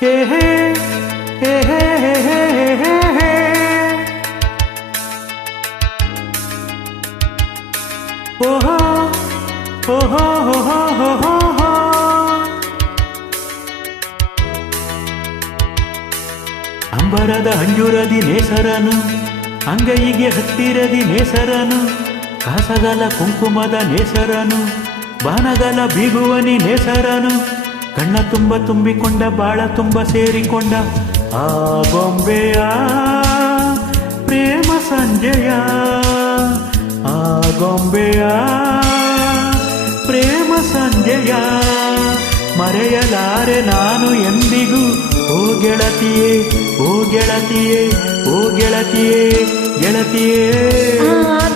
ಹೇ ಹೇ ಹೇ ಹೇ ಹೇ ಹೇ ಹೇ. ಓಹೋ ಓಹೋ ಓಹೋ ಓಹೋ ಓಹೋ. ಅಂಬರದ ಅಂಜುರದಿ ನೇಸರನು, ಅಂಗೈಗೆ ಹತ್ತಿರದಿ ನೇಸರನು, ಕಾಸಗಲ ಕುಂಕುಮದ ನೇಸರನು, ಬಾನಗಲ ಬೀಗುವನಿ ನೇಸರನು, ಕಣ್ಣ ತುಂಬ ತುಂಬಿಕೊಂಡ ಬಾಳ ತುಂಬ ಸೇರಿಕೊಂಡ ಆ ಗೊಂಬೆಯ ಪ್ರೇಮ ಸಂಜಯ, ಆ ಗೊಂಬೆಯ ಪ್ರೇಮ ಸಂಜಯ. ಮರೆಯಲಾರೆ ನಾನು ಎಂದಿಗೂ ಓ ಗೆಳತಿಯೇ, ಓ ಗೆಳತಿಯೇ, ಓ ಗೆಳತಿಯೇ, ಗೆಳತಿಯೇ.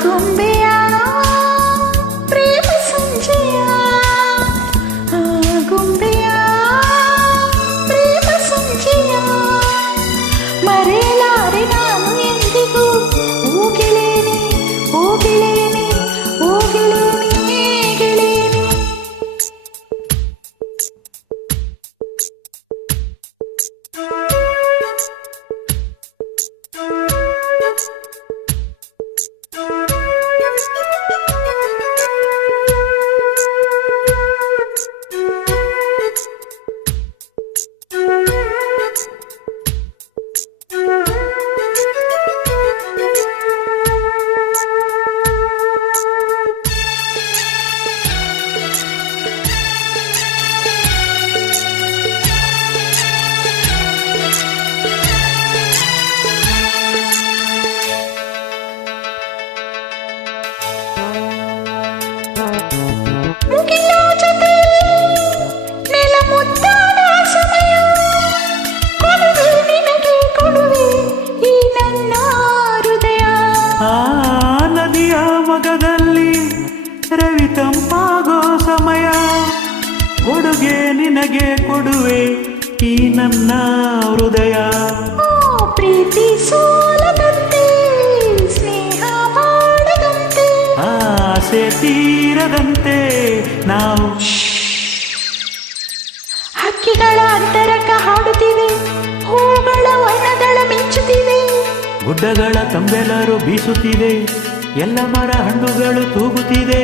ಗೊಂಬೆಯ ಪ್ರೇಮ ಸಂಜಯ, ಗೊಂಬೆಯ ಪ್ರೇಮ ಸಂಜಯ. ಮರೆಯಲಾರೆ ನಾನು ಎಂದಿಗೂ ಓ ಗೆಳೆಯನೇ, ಓ ಗೆಳೆಯನೇ, ಓ ಗೆಳೆಯನೇ, ಗೆಳೆಯನೇ. ನದಿಯ ಮೊಗದಲ್ಲಿ ರವಿ ತಂಪಾಗೋ ಸಮಯ, ಕೊಡುಗೆ ನಿನಗೆ ಕೊಡುವೆ ಈ ನನ್ನ ಹೃದಯ. ಪ್ರೀತಿ ಸೋಲದಂತೆ, ಸ್ನೇಹ ಮಾಡದಂತೆ, ಆಸೆ ತೀರದಂತೆ ನಾವು ಹಕ್ಕಿಗಳ ಅಂತರಕ ಹಾಡುತ್ತಿವೆ, ಹೂಗಳ ವರ್ಣಗಳ ಮಿಂಚುತ್ತಿವೆ, ಗುಡ್ಡಗಳ ತಂಬೆಲರು ಬೀಸುತ್ತಿದೆ, ಎಲ್ಲ ಮರ ಹಣ್ಣುಗಳು ತೂಗುತ್ತಿದೆ.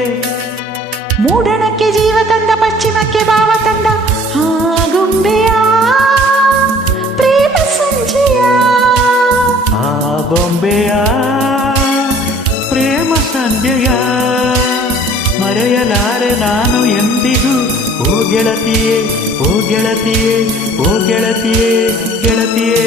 ಮೂಡಣಕ್ಕೆ ಜೀವ ತಂದ, ಪಶ್ಚಿಮಕ್ಕೆ ಭಾವ ತಂದ ಆ ಗೊಂಬೆಯ ಪ್ರೇಮ ಸಂಜಯ, ಆ ಗೊಂಬೆಯ ಪ್ರೇಮ ಸಂಜಯ. ಮರೆಯಲಾರೆ ನಾನು ಎಂದಿಗೂ ಓ ಗೆಳತಿಯೇ, ಓ ಗೆಳತಿಯೇ, ಓ ಗೆಳತಿಯೇ, ಗೆಳತಿಯೇ.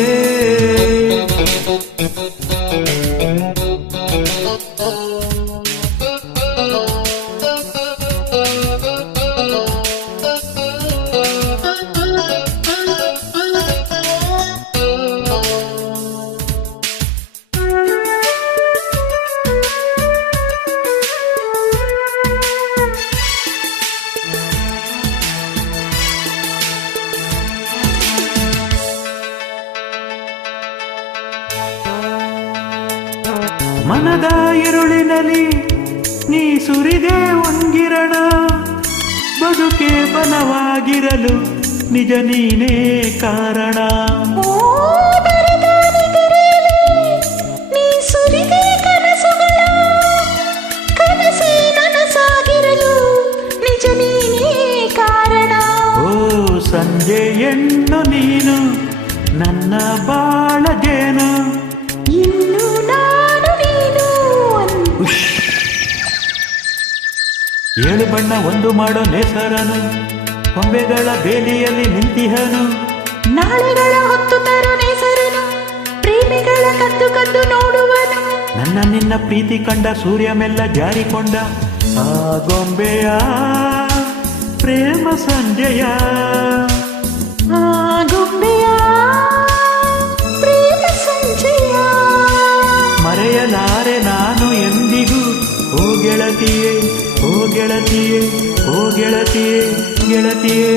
ಮನದ ಇರುಳಿನಲ್ಲಿ ನೀ ಸುರಿದೆ ಒಂಗಿರಣ, ಬದುಕೆ ಬಲವಾಗಿರಲು ನಿಜ ನೀನೇ ಕಾರಣ. ನೀ ಸುರಿದೆ ಕನಸುಗಳ, ಕನಸೇ ನನಸಾಗಿರಲು ನಿಜ ನೀನೇ ಕಾರಣ. ಓ ಸಂಜೆ ಹೆಣ್ಣು ನೀನು ನನ್ನ ಬಾಳ ಜೇನು, ಇನ್ನು ನಾನು ನೀನು ಏಳು ಬಣ್ಣ ಒಂದು ಮಾಡೋ ನೇಸರನು, ಕೊಂಬೆಗಳ ಬೇಲಿಯಲ್ಲಿ ನಿಂತಿಹನು, ನಾಳೆಗಳ ಹೊತ್ತು ತರೋ ನೇಸರನು, ಪ್ರೇಮಿಗಳ ಕದ್ದು ಕದ್ದು ನೋಡುವನು. ನನ್ನ ನಿನ್ನ ಪ್ರೀತಿ ಕಂಡ ಸೂರ್ಯ ಮೆಲ್ಲ ಜಾರಿಕೊಂಡ ಆ ಗೊಂಬೆಯ ಪ್ರೇಮ ಸಂಜಯ, ಆ ಗೊಂಬೆಯ ಪ್ರೇಮ ಸಂಜಯ. ಮರೆಯಲಾರೆ ನಾನು ಎಂದಿಗೂ ಓ ಗೆಳತಿಯೇ, ಓ ಗೆಳತಿಯೇ, ಓ ಗೆಳತಿಯೇ, ಗೆಳತಿಯೇ.